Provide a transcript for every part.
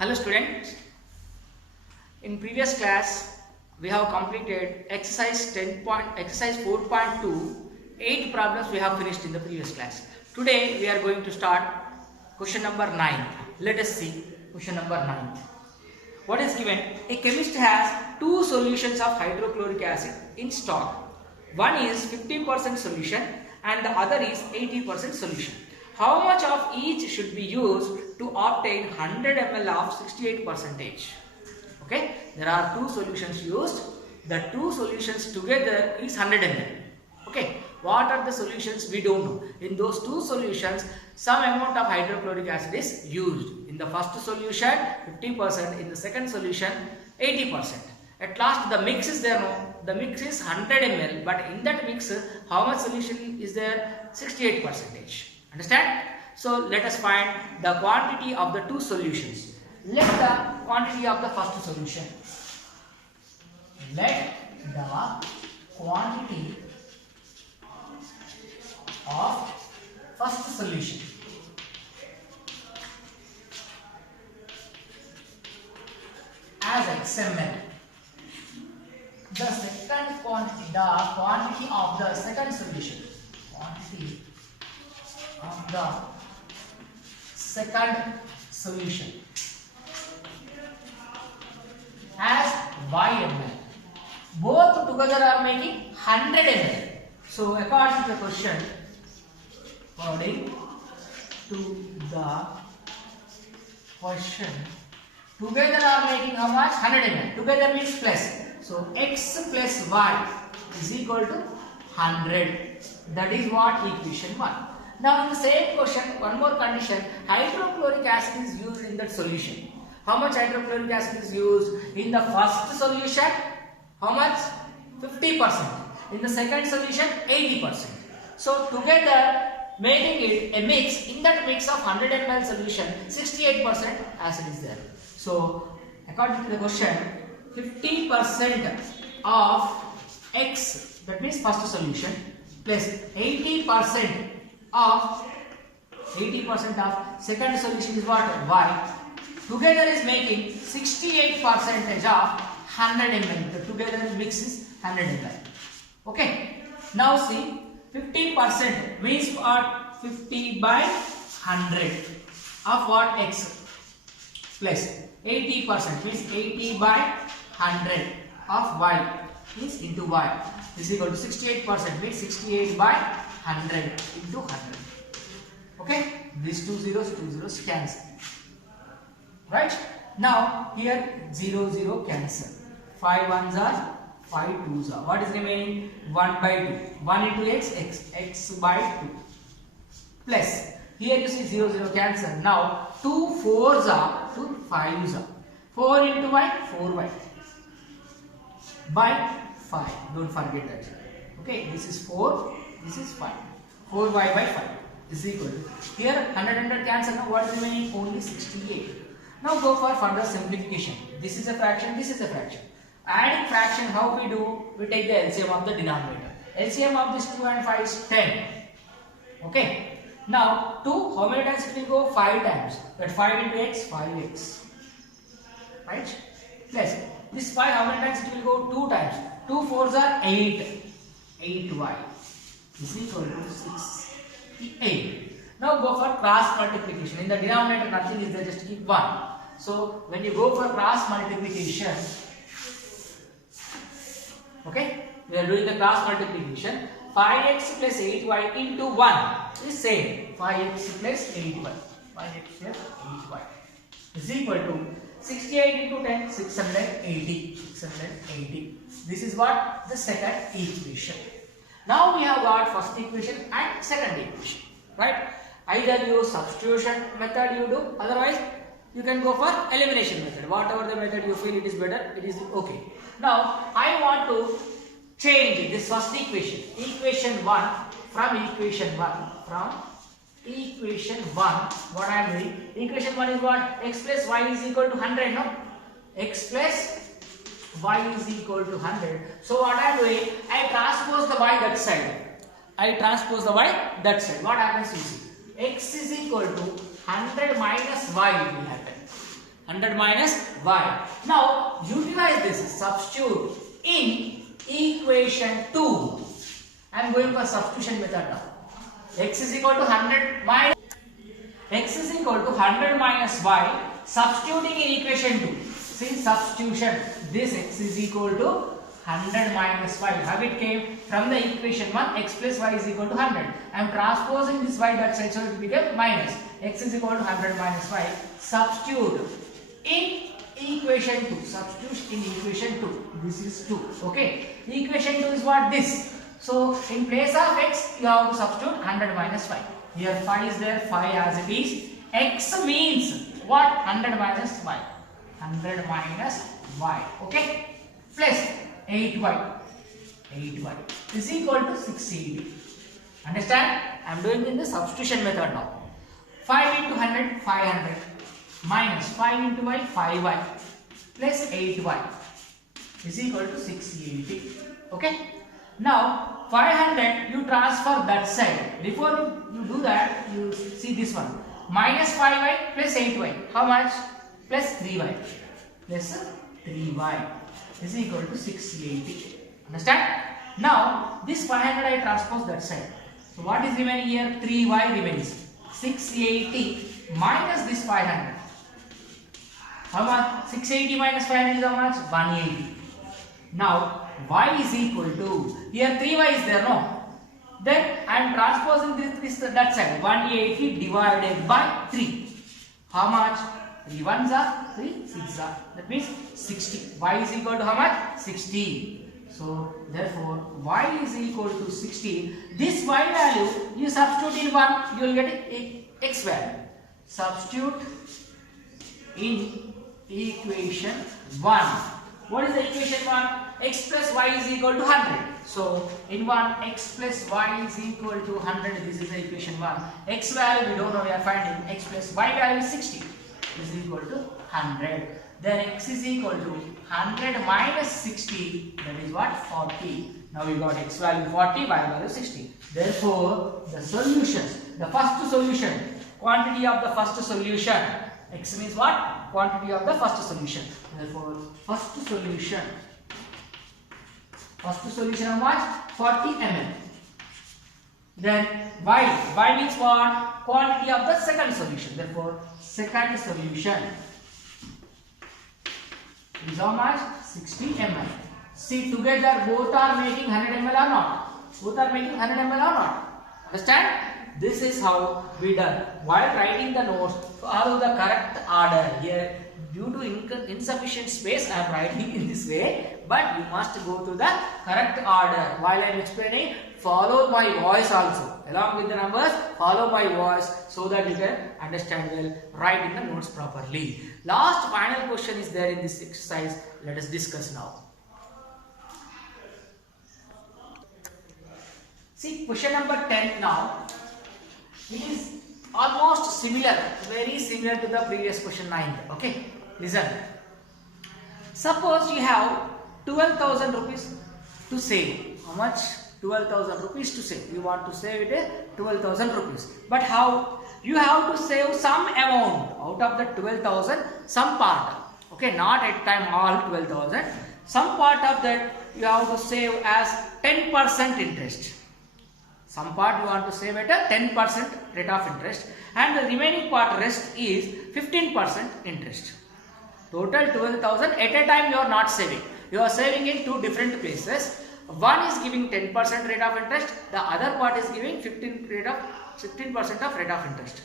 Hello students, in previous class we have completed exercise 4.2, 8 problems we have finished in the previous class. Today we are going to start question number 9. Let us see question number 9. What is given? A chemist has two solutions of hydrochloric acid in stock. One is 50% solution and the other is 80% solution. How much of each should be used to obtain 100 ml of 68%? Okay, there are two solutions used. The two solutions together is 100 ml. Okay, what are the solutions? We don't know. In those two solutions, some amount of hydrochloric acid is used. In the first solution, 50%. In the second solution, 80%. At last, the mix is there. No, the mix is 100 ml. But in that mix, how much solution is there? 68%. Understand? So let us find the quantity of the two solutions. Let the quantity of the first solution. Let the quantity of first solution as XML. The second quantity, the quantity of the second solution. Quantity of the second solution as YML. Both together are making 100 ml. So according to the question, together are making how much? 100 ml. Together means plus. So X plus Y is equal to 100. That is what equation 1. Now in the same question, one more condition, hydrochloric acid is used in that solution. How much hydrochloric acid is used? In the first solution, how much? 50%. In the second solution, 80%. So together making it a mix. In that mix of 100 ml solution, 68% acid is there. So according to the question, 50% of X, that means first solution, plus 80% of second solution is what? Y. Together is making 68% of 100 ml. The together mix is 100 ml. Okay. Now see, 50% means what? 50 by 100 of what? X, plus 80% means 80 by 100 of Y is into Y is equal to 68% means 68 by 100 into 100. Okay, these two zeros cancel. Right? Now here 0 cancel. 5 ones are 5 twos are. What is remaining? 1 by 2. 1 into x by 2. Plus here you see 0 cancel. Now 2 fours are 2 fives are. 4 into y 4y by 5. Don't forget that. Okay, this is 4, this is 5. 4y by 5 is equal to, here 100 cancel. Now what is remaining? Only 68. Now go for further simplification. This is a fraction, this is a fraction. Adding fraction, how we do? We take the LCM of the denominator. LCM of this 2 and 5 is 10. Okay. Now 2, how many times it will go? 5 times. But 5 into x, 5x. Right? Plus this 5, how many times it will go? 2 times. 2 fours are 8. 8y is equal to 68. Now go for cross multiplication. In the denominator nothing is there, just keep 1. So when you go for cross multiplication, okay, we are doing the cross multiplication. 5x plus 8y into 1 is same. 5x plus 8y. 5x plus 8y is equal to 68 into 10, 680. 680. This is what? The second equation. Now we have got first equation and second equation. Right? Either use substitution method you do, otherwise you can go for elimination method. Whatever the method you feel it is better, it is okay. Now I want to change this first equation. Equation 1 from equation 1. From equation 1, what I am doing? Equation 1 is what? X plus y is equal to 100, no? X plus y is equal to 100. So what I am doing? I transpose the y that side. What happens you see? X is equal to 100 minus y will happen. 100 minus y. Now utilize this, substitute in equation 2. I am going for substitution method now. X is equal to 100 minus x is equal to 100 minus y, substituting in equation 2. Since substitution, this x is equal to 100 minus y. How it came? From the equation 1, x plus y is equal to 100. I am transposing this y that side, so it became minus. X is equal to 100 minus y. Substitute in equation 2. Substitute in equation 2. This is 2. Okay. Equation 2 is what? This. So in place of x, you have to substitute 100 minus 5. Here 5 is there, 5 as it is. X means what? 100 minus y. 100 minus y. Okay. Plus 8y. 8y is equal to 680. Understand? I am doing in the substitution method now. 5 into 100, 500. Minus 5 into y, 5y. Plus 8y is equal to 680. Okay. Now 500 you transfer that side. Before you do that, you see this one. Minus 5y plus 8y. How much? Plus 3y. Plus 3y is equal to 680. Understand? Now this 500 I transpose that side. So what is remaining here? 3y remains. 680 minus this 500. How much? 680 minus 500 is how much? 180. Now y is equal to, here 3y is there, no? Then I am transposing this that side. 180 divided by 3. How much? 3 1s are 3 6s are. That means 60. Y is equal to how much? 60. So therefore y is equal to 60. This y value you substitute in 1, you will get x value. Substitute in equation 1. What is the equation 1? X plus y is equal to 100. So in 1, x plus y is equal to 100. This is the equation 1. X value we don't know, we are finding. X plus y value is 60. Is equal to 100. Then x is equal to 100 minus 60. That is what? 40. Now we got x value 40, y value 60. Therefore the solutions, the first solution, quantity of the first solution. X means what? Quantity of the first solution. Therefore first solution. First solution how much? 40 ml. Then y means what? Quantity of the second solution. Therefore second solution is how much? 60 ml. See, together both are making 100 ml or not? Both are making 100 ml or not? Understand? This is how we done. While writing the notes, follow the correct order. Here, due to insufficient space, I am writing in this way. But you must go to the correct order. While I am explaining, follow my voice also. Along with the numbers, follow my voice so that you can understand well, write in the notes properly. Last final question is there in this exercise. Let us discuss now. See, question number 10 now. It is almost similar, very similar to the previous question 9. Okay, listen. Suppose you have 12,000 rupees to save. How much? 12,000 rupees to save. You want to save it 12,000 rupees. But how? You have to save some amount out of the 12,000, some part. Okay, not at time all 12,000. Some part of that you have to save as 10% interest. Some part you want to save at a 10% rate of interest, and the remaining part rest is 15% interest. Total 12,000 at a time you are not saving. You are saving in two different places. One is giving 10% rate of interest, the other part is giving 15% of rate of interest.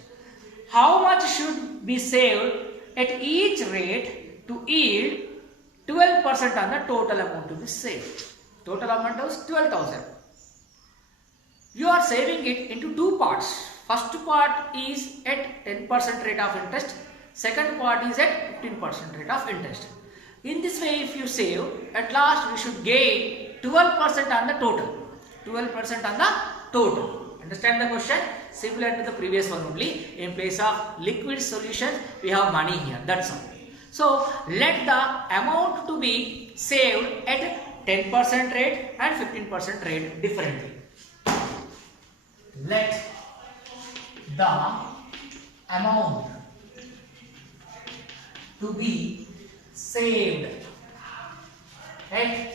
How much should be saved at each rate to yield 12% on the total amount to be saved? Total amount is 12,000. You are saving it into two parts. First part is at 10% rate of interest. Second part is at 15% rate of interest. In this way, if you save, at last we should gain 12% on the total. 12% on the total. Understand the question? Similar to the previous one only. In place of liquid solution, we have money here. That's all. So, let the amount to be saved at 10% rate and 15% rate differently. Let the amount to be saved at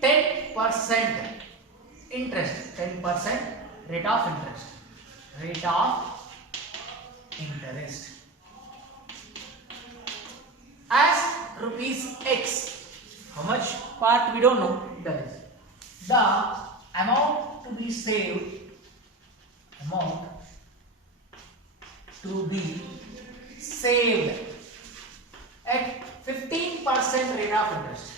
10% interest, 10% rate of interest, rate of interest as rupees X. How much part we don't know. That is the amount to be saved, amount to be saved at 15% rate of interest.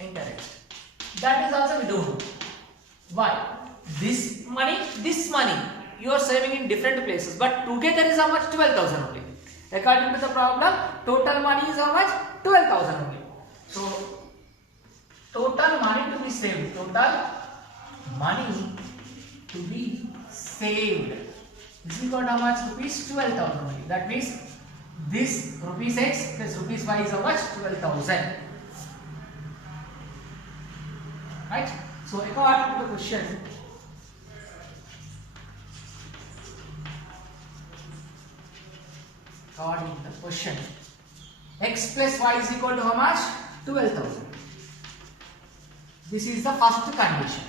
Interest. That is also we don't know. Why? This money you are saving in different places, but together is how much? 12,000 only. According to the problem, total money is how much? 12,000 only. So total money to be saved, total money to be saved is equal to how much? Rupees 12,000 only. That means this rupees X plus rupees Y is how much? 12,000. Right? So according to the question, X plus Y is equal to how much? 12,000. This is the first condition.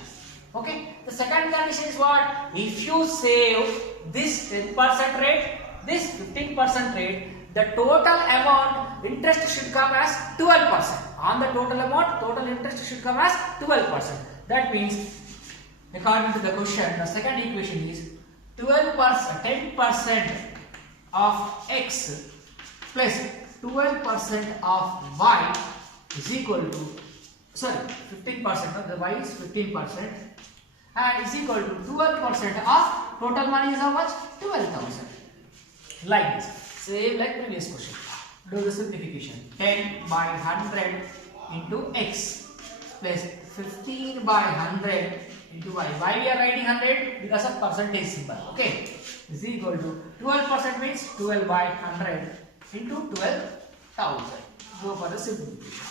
Okay. The second condition is what? If you save this 10% rate, this 15% rate, the total amount interest should come as 12%. On the total amount, total interest should come as 12%. That means, according to the question, the second equation is 12%, 10% of X plus 12% of Y is equal to, 15%, the Y is 15% and is equal to 12% of total money is how much? 12,000. Like this. Same like previous question. Do the simplification. 10 by 100 into X plus 15 by 100 into Y. Why we are writing 100? Because of percentage symbol. Okay. Is equal to 12% means 12 by 100 into 12,000. Go for the simplification.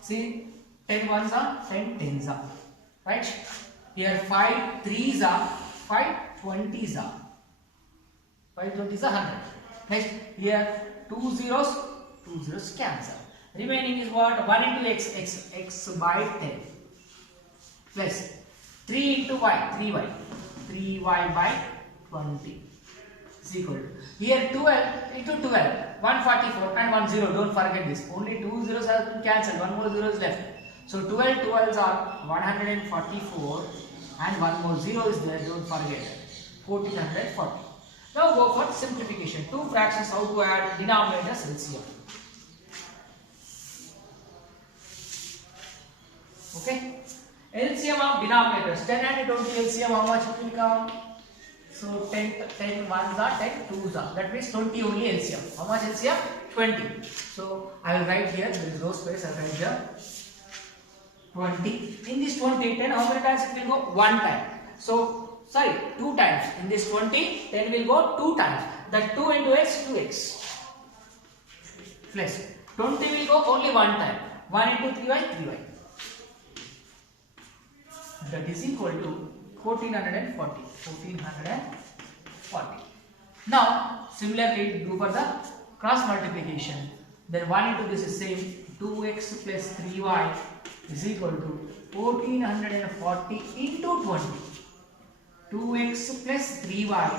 See, 10 ones are 10 tens are. Right? Here 5 threes are 5 20s are. 5 20s are 100. Next, here 2 zeros cancel. Remaining is what? 1 into x by 10 plus 3 into y, 3y by 20 is equal to, here 12 into 12, 144 and 1 0, don't forget this, only 2 zeros have been cancelled, 1 more 0 is left. So 12 12s are 144 and 1 more 0 is there, don't forget, 1440. Now go for simplification. Two fractions, how to add denominators LCM. Okay. LCM of denominators. 10 and 20 LCM, how much it will come? So 10 ones are 10 twos are. That means 20 only LCM. How much LCM? 20. So I will write here, there is no space, I will write here 20. In this 20, 10 how many times it will go? 1 time. So 2 times. In this 20, 10 will go 2 times. That 2 into x, 2x. Plus 20 will go only 1 time. 1 into 3y, 3y. That is equal to 1440. 1440. Now, similarly, do for the cross multiplication. Then 1 into this is same. 2x plus 3y is equal to 1440 into 20. 2x plus 3y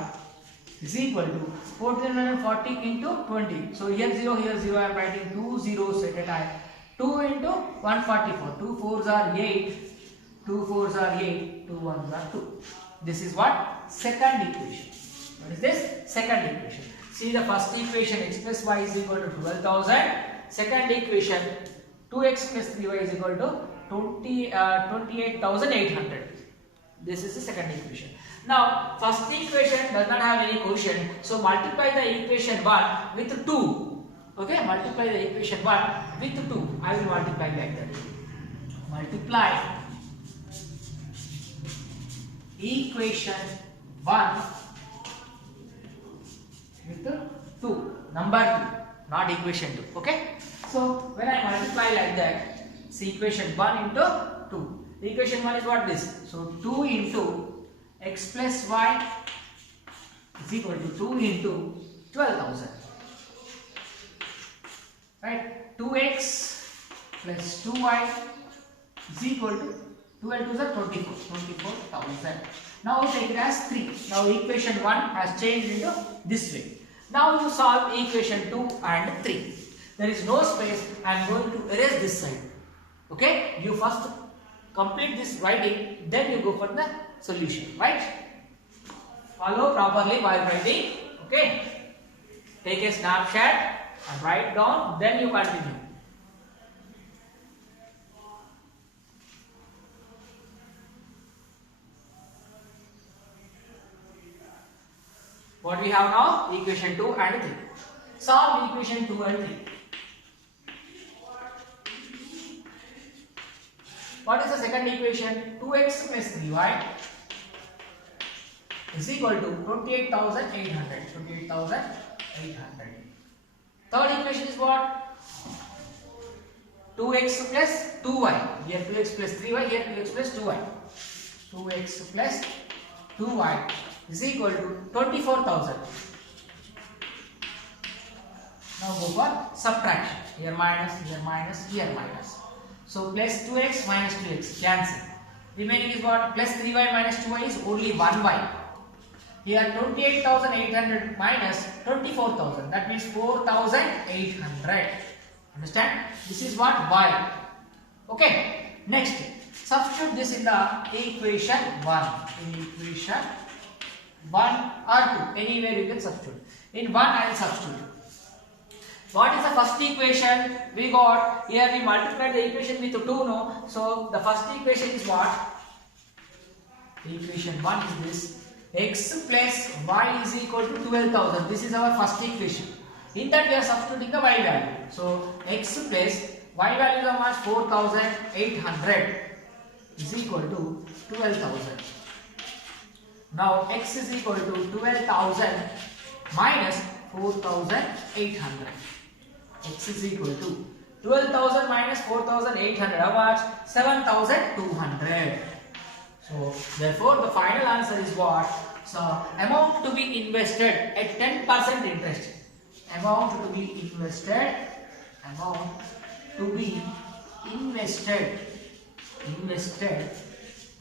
is equal to 1440 into 20. So here 0, I am writing 2 zeros at a time. 2 into 144. 2 4s are 8. 2 4s are 8. 2 1s are 2. This is what? Second equation. What is this? Second equation. See the first equation, x plus y is equal to 12,000. Second equation, 2x plus 3y is equal to 28,800. This is the second equation. Now, first equation does not have any quotient. So, multiply the equation 1 with 2. Okay, multiply the equation 1 with 2. I will multiply like that. Multiply equation 1 with 2. Number 2, not equation 2. Okay. So, when I multiply like that, see equation 1 into 2. Equation 1 is what this? So 2 into x plus y is equal to 2 into 12,000. Right? 2x plus 2y is equal to 12 to the 24,000. Now take it as 3. Now equation 1 has changed into this way. Now you solve equation 2 and 3. There is no space. I am going to erase this side. Okay? You first complete this writing, then you go for the solution. Right? Follow properly while writing. Okay? Take a snapshot and write down, then you continue. What we have now? Equation 2 and 3. Solve equation 2 and 3. What is the second equation? 2x plus 3y is equal to 28,800. 28,800. Third equation is what? 2x plus 2y. Here 2x plus 3y, here 2x plus 2y. 2x plus 2y is equal to 24,000. Now go for subtraction. Here minus, here minus, here minus. So plus 2x minus 2x cancel. Remaining is what? Plus 3y minus 2y is only 1y. Here 28,800 minus 24,000. That means 4,800. Understand? This is what? Y. Okay. Next, substitute this in the equation 1. In equation 1 or 2. Anywhere you can substitute. In 1 I will substitute. What is the first equation? We got here we multiplied the equation with 2, no? So the first equation is what? Equation 1 is this. X plus y is equal to 12,000. This is our first equation. In that we are substituting the y value. So x plus y value is how much? 4,800 is equal to 12,000. Now x is equal to 12,000 minus 4,800. X is equal to 12,000 minus 4,800. How much? 7,200. So therefore the final answer is what? So amount to be invested at 10% interest. Amount to be invested. Amount to be invested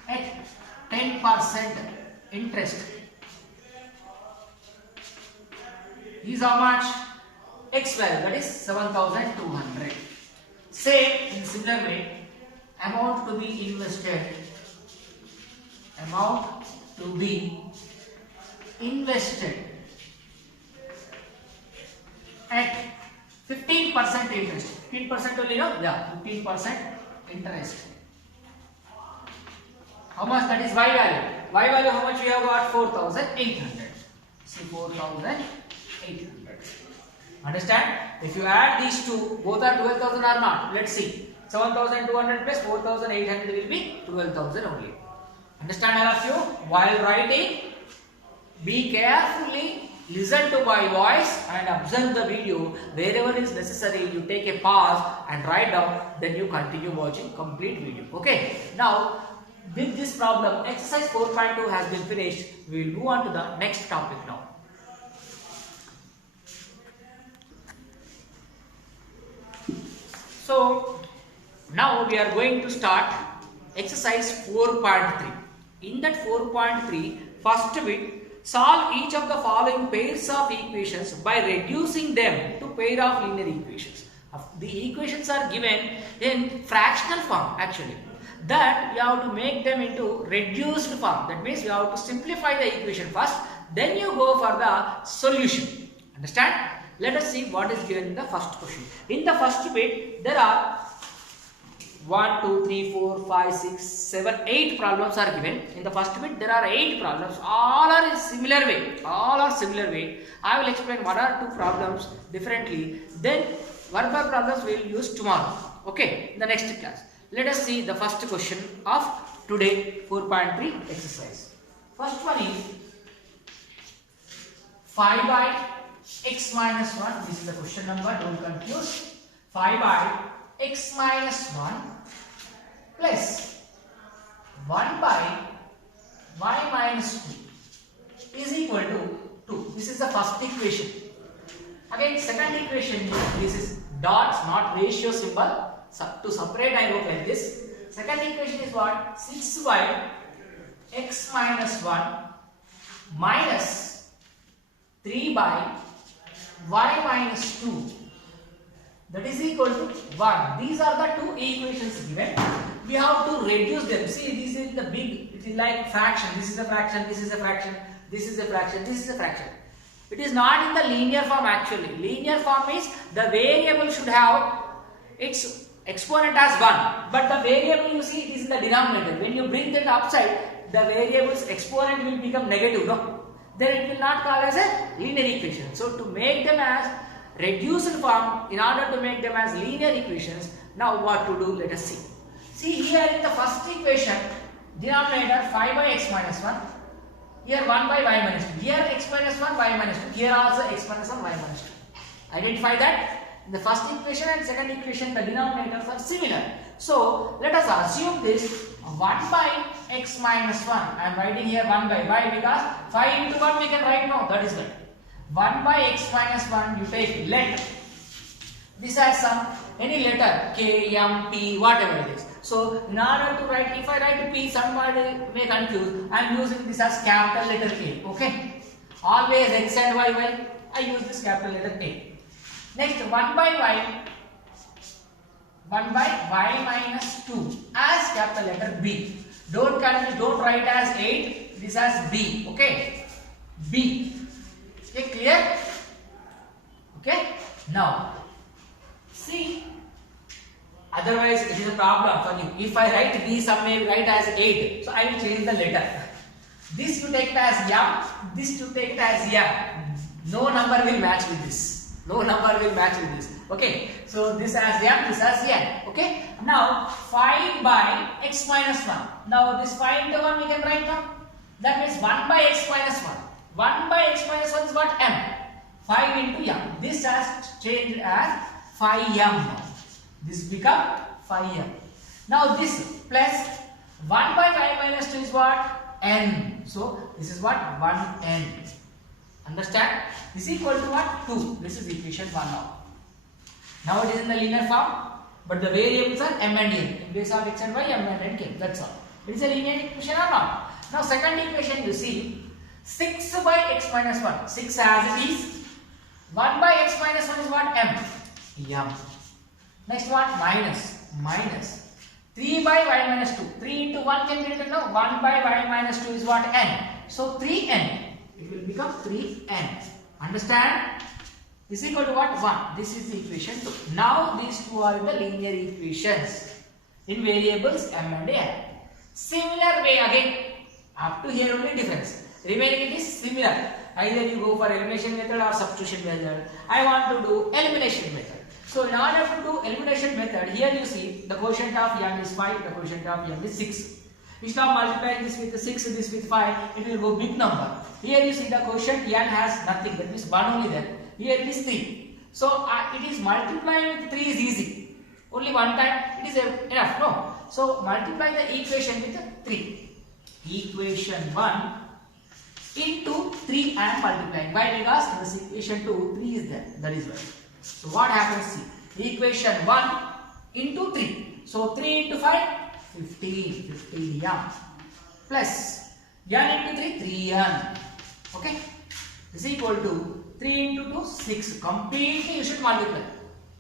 at 10% interest is how much? X value, that is 7,200. Same in similar way, amount to be invested. Amount to be invested at 15% interest. 15% only, no? Yeah, 15% interest. How much? That is y value. Y value how much we have got? 4,800. See 4,800. Understand? If you add these two, both are 12,000 or not? Let's see. 7,200 plus 4,800 will be 12,000 only. Understand all of you? While writing, be carefully, listen to my voice and observe the video. Wherever is necessary, you take a pause and write down, then you continue watching complete video. Okay? Now, with this problem, exercise 4.2 has been finished. We will move on to the next topic now. So, now we are going to start exercise 4.3. In that 4.3, first bit, solve each of the following pairs of equations by reducing them to pair of linear equations. The equations are given in fractional form actually. That we have to make them into reduced form. That means we have to simplify the equation first, then you go for the solution. Understand? Let us see what is given in the first question. In the first bit, there are 1, 2, 3, 4, 5, 6, 7, 8 problems are given. In the first bit, there are 8 problems. All are in similar way. All are similar way. I will explain 1 or 2 problems differently. Then verbal problems we will use tomorrow. Okay, in the next class. Let us see the first question of today 4.3 exercise. First one is 5 by x minus 1. This is the question number, don't confuse. 5 by x minus 1 plus 1 by y minus 2 is equal to 2. This is the first equation. Again, second equation, this is dots, not ratio symbol. To separate, I wrote like this. Second equation is what? 6y x minus 1 minus 3 by y minus 2. That is equal to 1. These are the two equations given. We have to reduce them. See, this is the big, it is like fraction. This is a fraction, this is a fraction, this is a fraction, this is a fraction. It is not in the linear form actually. Linear form is the variable should have its exponent as 1. But the variable, you see, it is in the denominator. When you bring that upside, the variable's exponent will become negative. No? Then it will not call as a linear equation. So to make them as reduced form, in order to make them as linear equations, now what to do? Let us see. See here in the first equation, denominator 5 by x minus 1. Here 1 by y minus 2. Here x minus 1, y minus 2. Here also x minus 1, y minus 2. Identify that. In the first equation and second equation, the denominators are similar. So let us assume this 1 by x minus 1. I am writing here 1 by y because 5 into 1 we can write now. That is right. 1 by x minus 1, you take let. This has some any letter k, m, p, whatever it is. So in order to write, if I write p, somebody may confuse. I am using this as capital letter A. Okay. Always x and y. I use this capital letter A. Next 1 by y. 1 by y minus 2 as capital letter B. Don't confuse. Don't write as 8. This as B. Okay. B. Okay, clear? Okay. Now see. Otherwise, it is a problem for you. If I write B, some may write as 8. So I will change the letter. This you take it as M. This you take it as M. No number will match with this. No number will match with this. Okay. So this as M, this as N. Okay. Now 5 by x minus 1. Now this 5 into 1 we can write down. That means 1 by x minus 1. 1 by x minus 1 is what? M. 5 into M. This has changed as 5m. This become 5m. Now this plus 1 by y minus 2 is what? N. So this is what? 1n. Understand? This is equal to what? 2. This is equation 1 now. Now it is in the linear form, but the variables are m and n. In place of x and y, m and n came. That's all. It is a linear equation or not? Now second equation you see 6 by x minus 1. 6 as it is. 1 by x minus 1 is what? M. M. Next what? Minus 3 by y minus 2. 3 into 1 can be written now. 1 by y minus 2 is what? N. So 3n. It will become 3n. Understand? This is equal to what? 1. This is the equation 2. Now these two are in the linear equations in variables m and n. Similar way again. Up to here only difference. Remaining it is similar. Either you go for elimination method or substitution method. I want to do elimination method. So in order to do elimination method, here you see the quotient of m is 5, the quotient of m is 6. Instead of multiplying this with 6, this with 5, it will go big number. Here you see the quotient n has nothing, that means 1 only there. Here it is 3. So it is multiplying with 3 is easy. Only one time it is enough. No. So multiply the equation with 3. Equation 1 into 3 I am multiplying. Why? Because in this equation 2, 3 is there. That is why. So what happens? See, equation 1 into 3. So 3 into 5, 15 m plus n into 3, 3n. Okay. This is equal to 3 into 2, 6. Completely you should multiply.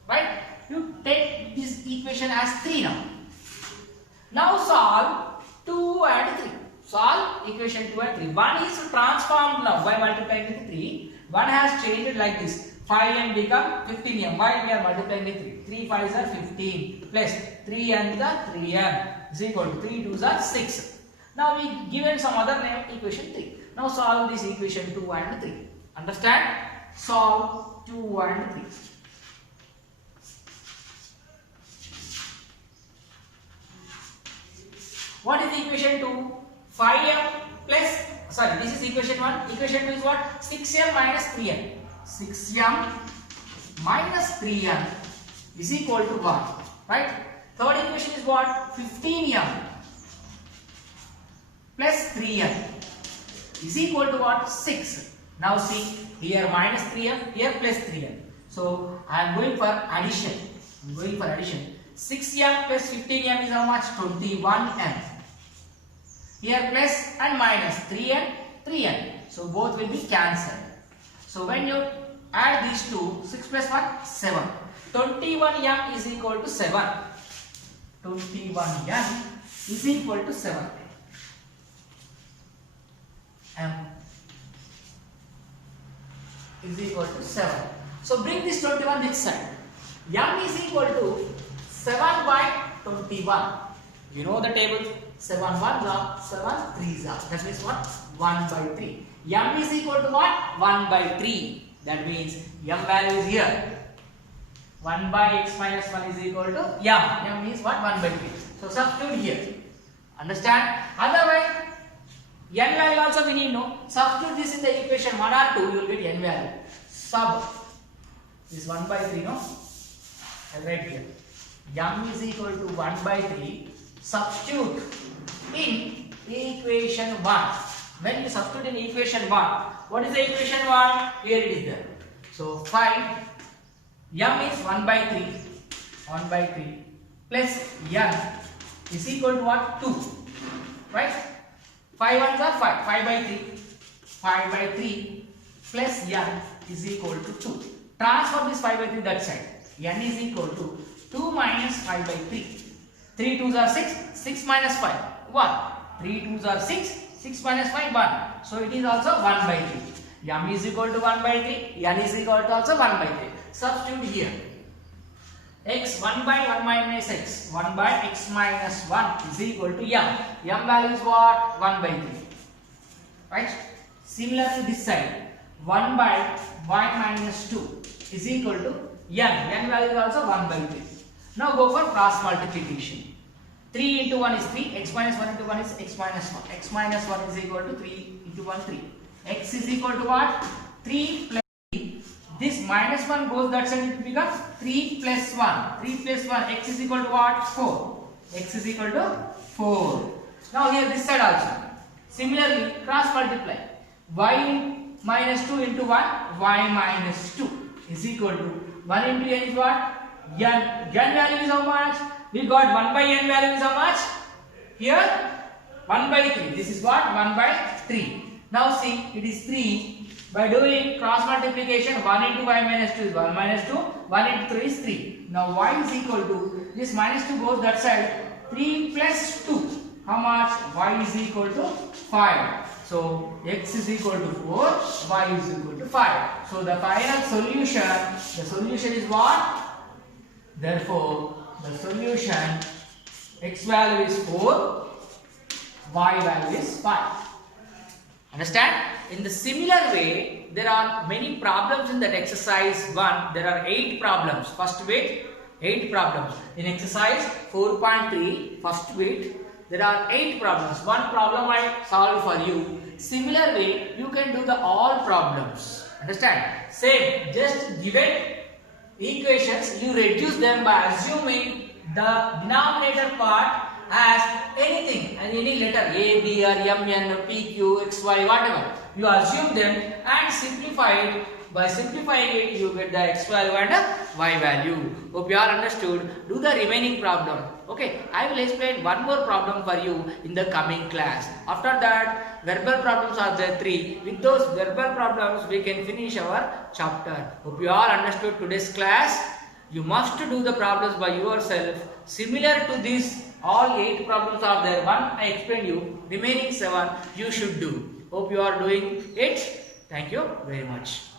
Right? You take this equation as 3 now. Now solve 2 and 3. Solve equation 2 and 3. 1 is transformed now by multiplying with 3. 1 has changed like this. 5m become 15m. Why we are multiplying with 3? 3 5s are 15 plus 3 and the 3m is equal to 3 2s are 6. Now we given some other name equation 3. Now solve this equation 2 and 3. Understand? Solve 2 and 3. What is equation 2? 5m plus, sorry, this is equation 1. Equation 2 is what? 6m minus 3m. 6m minus 3m is equal to 1. Right? Third equation is what? 15m plus 3m is equal to what? 6. Now see, here minus 3m, here plus 3m. So I am going for addition. 6m plus 15m is how much? 21m. Here plus and minus 3m, 3m. So both will be cancelled. So when you add these two, 6 plus 1, 7. 21m is equal to 7. 21m is equal to 7. M is equal to 7. So bring this 21 this side. M is equal to 7 by 21. You know the table. 7 1s are 7 3s are. That means what? 1 by 3. M is equal to what? 1 by 3. That means M value is here. 1 by x minus 1 is equal to M. M means what? 1 by 3. So substitute here. Understand? Otherwise, n value also we need know. Substitute this in the equation 1 or 2, you will get n value. Sub this 1 by 3, no? Right here. M is equal to 1 by 3. Substitute in equation 1. When you substitute in equation 1, what is the equation 1? Here it is there. So 5 m is 1 by 3. 1 by 3 plus n is equal to what? 2. Right? 5 1s are 5. 5 by 3. 5 by 3 plus n is equal to 2. Transfer this 5 by 3 that side. N is equal to 2 minus 5 by 3. 3 2s are 6. 6 minus 5. 1. 3 2s are 6. 6 minus 5. 1. So it is also 1 by 3. M is equal to 1 by 3. N is equal to also 1 by 3. Substitute here. X 1 by 1 minus x. 1 by x minus 1 is equal to m. M value is what? 1 by 3. Right? Similarly this side. 1 by y minus 2 is equal to n. N value is also 1 by 3. Now go for cross multiplication. 3 into 1 is 3. X minus 1 into 1 is x minus 1. X minus 1 is equal to 3 into 1 3. X is equal to what? 3 plus 3. This minus 1 goes that side, it becomes 3 plus 1. 3 plus 1. X is equal to what? 4. X is equal to 4. Now here this side also. Similarly cross multiply. Y minus 2 into 1. Y minus 2 is equal to 1 into n is what? N. N value is how much? We got 1 by n value is how much? Here 1 by 3. This is what? 1 by 3. Now see, it is 3. By doing cross multiplication, 1 into y minus 2 is 1 minus 2. 1 into 3 is 3. Now y is equal to, this minus 2 goes that side. 3 plus 2. How much? Y is equal to 5. So x is equal to 4. Y is equal to 5. So the final solution, the solution is what? Therefore, the solution, x value is 4, y value is 5. Understand? In the similar way, there are many problems in that exercise 1. There are 8 problems. First bit, 8 problems. In exercise 4.3, first bit, there are 8 problems. One problem I solved for you. Similarly, you can do the all problems. Understand? Same, just given equations, you reduce them by assuming the denominator part as anything and any letter A, B, or M, N, P, Q, X, Y, whatever. You assume them and simplify it. By simplifying it, you get the X value and Y value. Hope you all understood. Do the remaining problem. Okay, I will explain one more problem for you in the coming class. After that, verbal problems are there 3. With those verbal problems, we can finish our chapter. Hope you all understood today's class. You must do the problems by yourself. Similar to this, all 8 problems are there. One I explained you. Remaining 7 you should do. Hope you are doing it. Thank you very much.